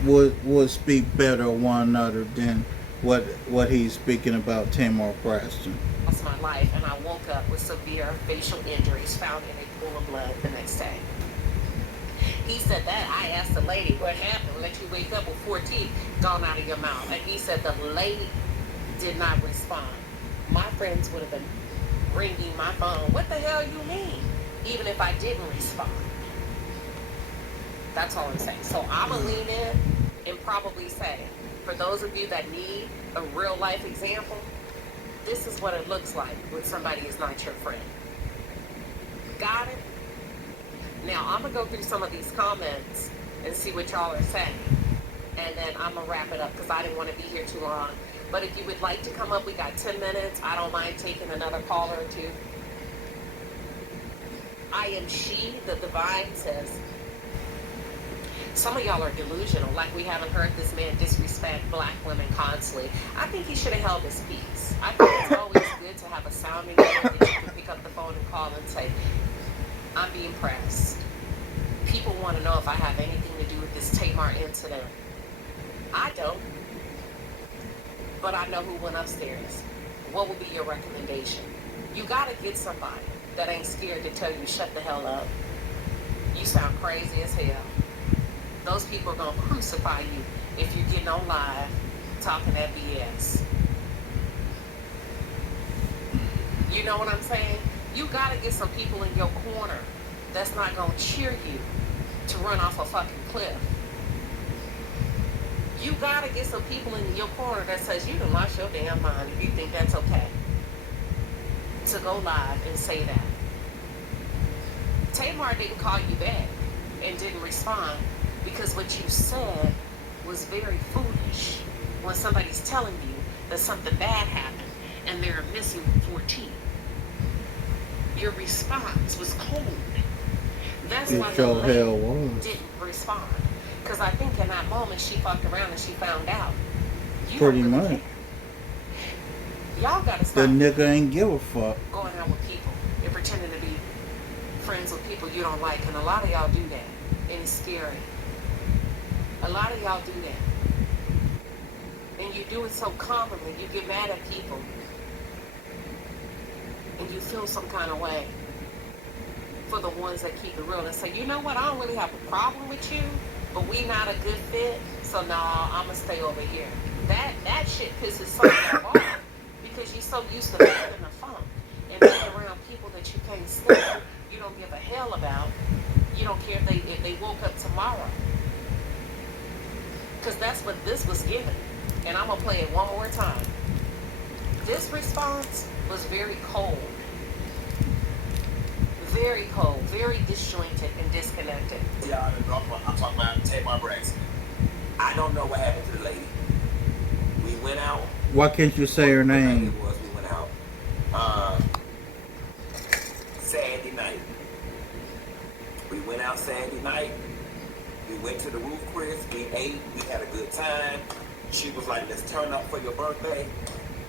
would speak better of one another than what he's speaking about Tamar Braxton. Lost my life, and I woke up with severe facial injuries found in a pool of blood the next day. He said that. I asked the lady, what happened? Let you wake up with 4 teeth gone out of your mouth. And he said the lady did not respond. My friends would have been ringing my phone. What the hell you mean? Even if I didn't respond. That's all I'm saying. So I'm going to lean in and probably say, for those of you that need a real life example, this is what it looks like when somebody is not your friend. Got it? Now, I'm going to go through some of these comments and see what y'all are saying. And then I'm going to wrap it up because I didn't want to be here too long. But if you would like to come up, we got 10 minutes. I don't mind taking another caller or two. I am she, the divine says, some of y'all are delusional, like we haven't heard this man disrespect black women constantly. I think he should have held his peace. I think it's always good to have a sounding board that you can pick up the phone and call and say, I'm being pressed. People want to know if I have anything to do with this Tamar incident. I don't. But I know who went upstairs. What would be your recommendation? You got to get somebody that ain't scared to tell you, shut the hell up. You sound crazy as hell. Those people are going to crucify you if you're getting on live talking that BS. You know what I'm saying? You got to get some people in your corner that's not going to cheer you to run off a fucking cliff. You got to get some people in your corner that says you done lost your damn mind if you think that's okay to go live and say that. Tamar didn't call you back and didn't respond because what you said was very foolish when somebody's telling you that something bad happened and they're missing 4 teeth. Your response was cold. That's why the lady didn't respond. Because I think in that moment she fucked around and she found out. You pretty don't really much. care. Y'all gotta stop. The nigga ain't give a fuck. Going out with people and pretending to be friends with people you don't like. And a lot of y'all do that. And it's scary. A lot of y'all do that. And you do it so commonly. You get mad at people. And you feel some kind of way for the ones that keep it real and say, you know what, I don't really have a problem with you, but we not a good fit, so no, I'm going to stay over here. That shit pisses some of y'all off because you're so used to being in the funk and being around people that you can't stand, you don't give a hell about. You don't care if they woke up tomorrow. Because that's what this was given. And I'm going to play it one more time. This response was very cold. Very cold, very disjointed and disconnected. Yeah, I'm talking about Tamar Braxton. I don't know what happened to the lady. We went out. Why can't you say her name? We went out Saturday night. We went out Saturday night. We went to the Roof Chris. We ate. We had a good time. She was like, let's turn up for your birthday.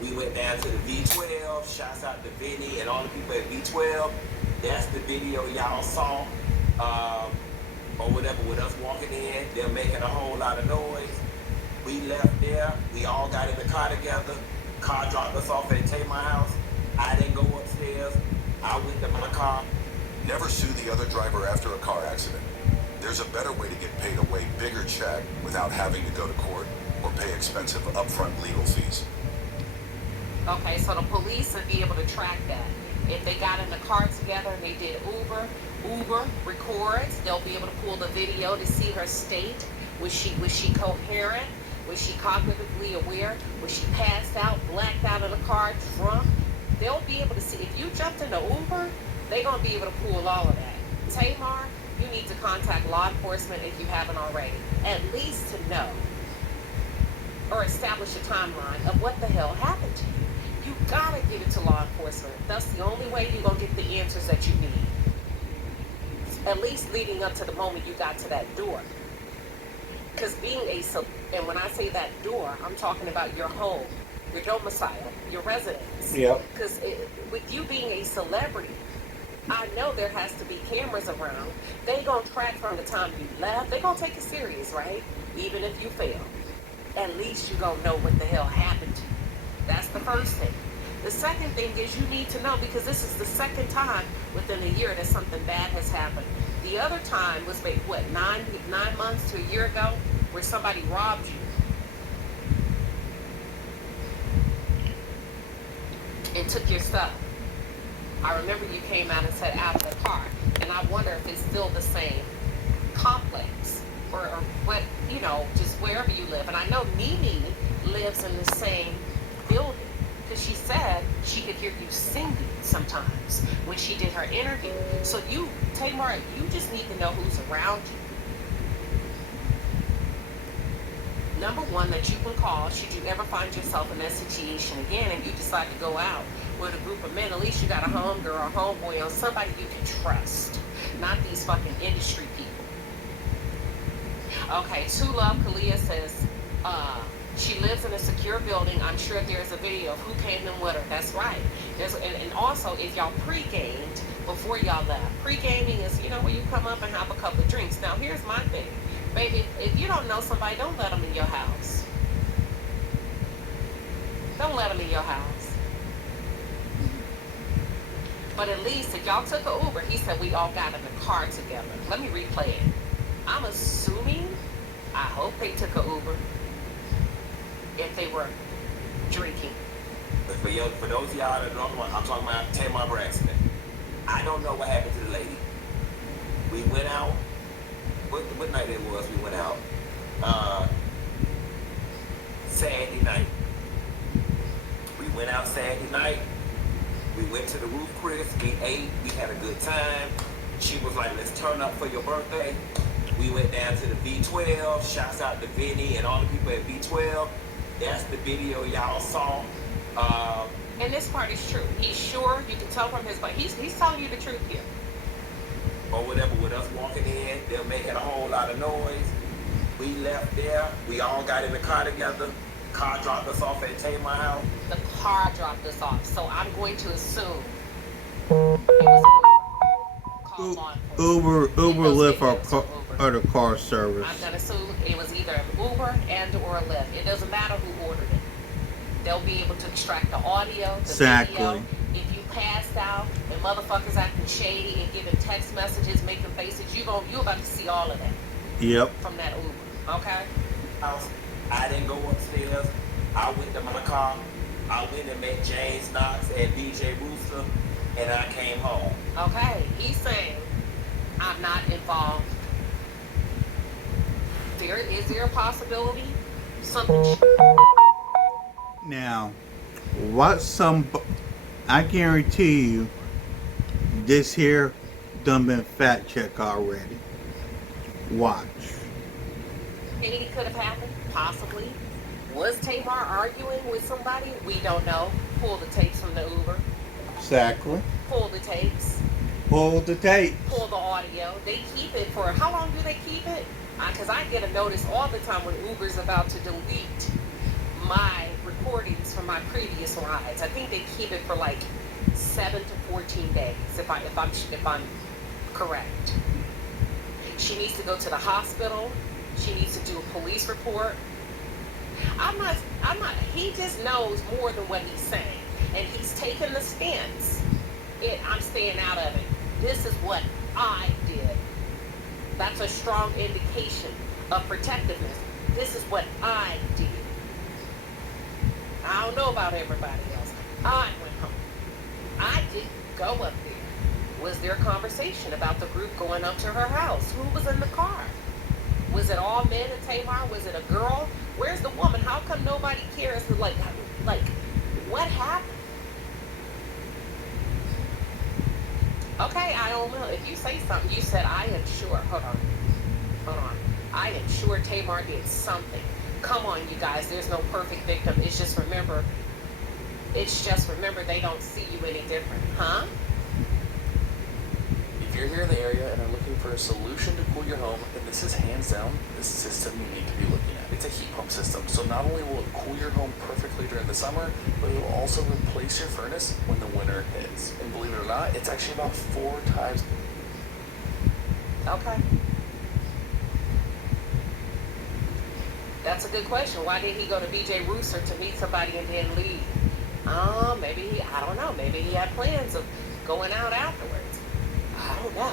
We went down to the V12. Shouts out to Vinny and all the people at V12. That's the video y'all saw, or whatever, with us walking in. They're making a whole lot of noise. We left there. We all got in the car together. Car dropped us off at Tamar house. I didn't go upstairs. I went to my car. Never sue the other driver after a car accident. There's a better way to get paid a way bigger check without having to go to court or pay expensive upfront legal fees. Okay, so the police would be able to track that. If they got in the car together and they did Uber records, they'll be able to pull the video to see her state. Was she coherent? Was she cognitively aware? Was she passed out, blacked out of the car, drunk? They'll be able to see. If you jumped in the Uber, they're going to be able to pull all of that. Tamar, you need to contact law enforcement if you haven't already, at least to know or establish a timeline of what the hell happened to you. You gotta give it to law enforcement. That's the only way you're gonna get the answers that you need. At least leading up to the moment you got to that door. Because and when I say that door, I'm talking about your home, your domicile, your residence. Yep. Because with you being a celebrity, I know there has to be cameras around. They gonna track from the time you left. They gonna take it serious, right? Even if you fail. At least you gonna know what the hell happened to you. That's the first thing. The second thing is you need to know, because this is the second time within a year that something bad has happened. The other time was, what, 9 months to a year ago, where somebody robbed you and took your stuff. I remember you came out and said out of the car, and I wonder if it's still the same complex or what, just wherever you live. And I know Mimi lives in the same building, because she said she could hear you singing sometimes when she did her interview. So you, Tamar, you just need to know who's around you. Number one, that you can call should you ever find yourself in that situation again and you decide to go out with a group of men. At least you got a homegirl or homeboy or somebody you can trust, not these fucking industry people. Okay, True Love Kalia says, she lives in a secure building. I'm sure there's a video of who came in with her. That's right. And also, if y'all pre-gamed before y'all left. Pre-gaming is, where you come up and have a couple of drinks. Now, here's my thing. Baby, if you don't know somebody, don't let them in your house. Don't let them in your house. But at least if y'all took an Uber, he said we all got in the car together. Let me replay it. I'm assuming, I hope they took an Uber. If they were drinking. For those of y'all that don't know, I'm talking about Tamar Braxton. I don't know what happened to the lady. We went out. What night it was? We went out. Saturday night. We went out Saturday night. We went to the Roof Chris. We ate. We had a good time. She was like, "Let's turn up for your birthday." We went down to the V12. Shouts out to Vinny and all the people at V12. That's the video y'all saw. And this part is true. He's sure, you can tell from his, but he's telling you the truth here. Or whatever, with us walking in, they're making a whole lot of noise. We left there. We all got in the car together. Car dropped us off at Tamar house. The car dropped us off. So I'm going to assume it was Uber, Lyft, or the car service. I'm going to assume it was either an Uber and or a Lyft. It doesn't matter who ordered it. They'll be able to extract the audio, the video. If you passed out and motherfuckers acting shady and giving text messages, making faces, you about to see all of that. Yep. From that Uber, okay? I didn't go upstairs. I went to my car. I went and met James Knox and BJ Rooster, and I came home. Okay, he's saying I'm not involved. Is there a possibility? Something. Now, I guarantee you, this here done been fact checked already. Watch. Anything could have happened, possibly. Was Tamar arguing with somebody? We don't know. Pull the tapes from the Uber. Exactly. Pull the tapes. Pull the tape. Pull the audio. They keep it for, how long do they keep it? Because I get a notice all the time when Uber's about to delete my recordings from my previous rides. I think they keep it for like 7 to 14 days, if I'm correct. She needs to go to the hospital. She needs to do a police report. He just knows more than what he's saying. And he's taken the stance. I'm staying out of it. This is what I did. That's a strong indication of protectiveness. This is what I did. I don't know about everybody else. I went home. I didn't go up there. Was there a conversation about the group going up to her house? Who was in the car? Was it all men and Tamar? Was it a girl? Where's the woman? How come nobody cares? Like, what happened? Okay, I don't know. If you say something, you said, I am sure. Hold on. I am sure Tamar did something. Come on, you guys. There's no perfect victim. It's just remember they don't see you any different. Huh? If you're here in the area and are looking for a solution to cool your home, then this is hands down the system you need to be looking at. It's a heat pump system, so not only will it cool your home perfectly during the summer, but it will also replace your furnace when the winter hits. And believe it or not, it's actually about 4 times. Okay. That's a good question. Why did he go to BJ Rooster to meet somebody and then leave? Maybe I don't know. Maybe he had plans of going out afterwards. I don't know.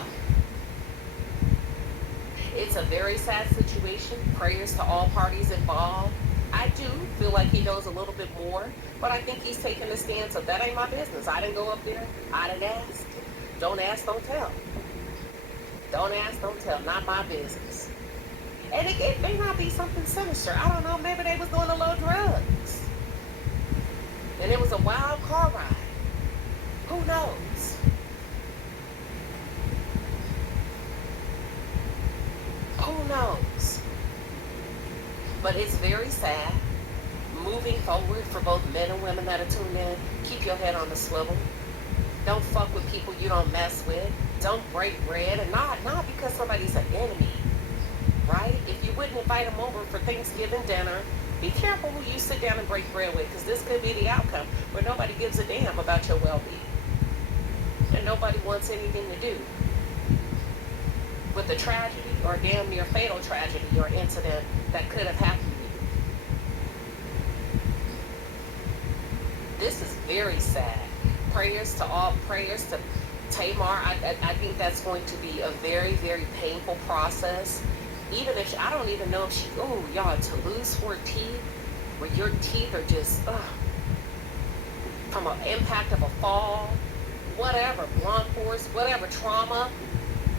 It's a very sad situation. Prayers to all parties involved. I do feel like he knows a little bit more, but I think he's taking the stance of that ain't my business. I didn't go up there. I didn't ask. Don't ask, don't tell. Don't ask, don't tell. Not my business. And it may not be something sinister. I don't know. Maybe they was doing a little drugs. And it was a wild car ride. Who knows? Who knows? But it's very sad. Moving forward for both men and women that are tuned in, keep your head on the swivel. Don't fuck with people you don't mess with. Don't break bread. And not because somebody's an enemy. Right? If you wouldn't invite them over for Thanksgiving dinner, be careful who you sit down and break bread with, because this could be the outcome where nobody gives a damn about your well-being. And nobody wants anything to do with a tragedy or damn near fatal tragedy or incident that could have happened to you. This is very sad. Prayers to Tamar. I think that's going to be a very, very painful process. Even if I don't even know if she, y'all, to lose 4 teeth, where your teeth are just, from an impact of a fall, whatever, blunt force, whatever, trauma,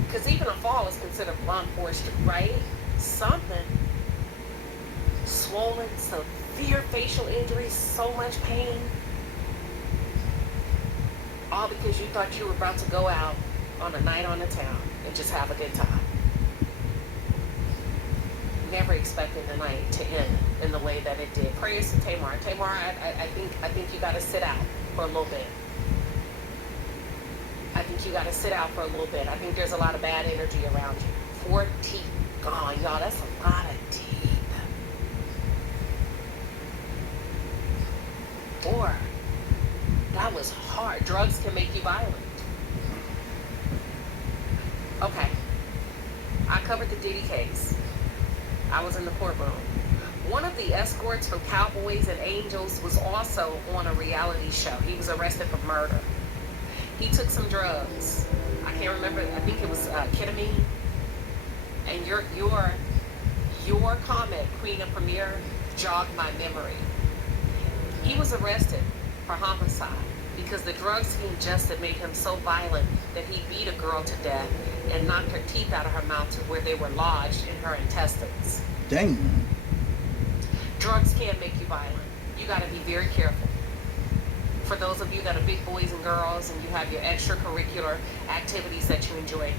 because even a fall is considered blunt force, right? Something, swollen, severe facial injuries, so much pain, all because you thought you were about to go out on a night on the town and just have a good time. Never expecting the night to end in the way that it did. Prayers to Tamar. Tamar, I think you got to sit out for a little bit. I think you got to sit out for a little bit. I think there's a lot of bad energy around you. 4 teeth gone, y'all. That's a lot of teeth. 4. That was hard. Drugs can make you violent. Okay. I covered the Diddy case. I was in the courtroom. One of the escorts from Cowboys and Angels was also on a reality show. He was arrested for murder. He took some drugs. I can't remember. I think it was ketamine. And your comment, Queen of Premier, jogged my memory. He was arrested for homicide because the drugs he ingested made him so violent that he beat a girl to death and knocked her teeth out of her mouth to where they were lodged in her intestines. Dang. Drugs can make you violent. You got to be very careful. For those of you that are big boys and girls and you have your extracurricular activities that you enjoy,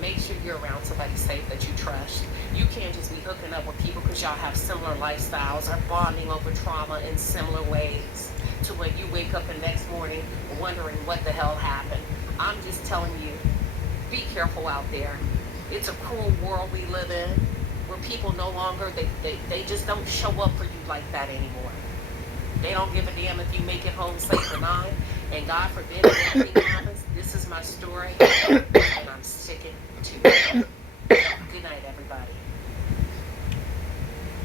make sure you're around somebody safe that you trust. You can't just be hooking up with people because y'all have similar lifestyles or bonding over trauma in similar ways to when you wake up the next morning wondering what the hell happened. I'm just telling you, be careful out there. It's a cruel world we live in where people no longer, they just don't show up for you like that anymore. They don't give a damn if you make it home safe or not. And God forbid if anything happens, this is my story and I'm sticking to it. Good night, everybody.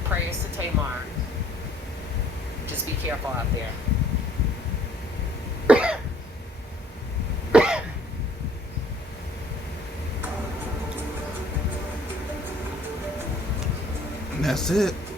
Prayers to Tamar. Just be careful out there. That's it.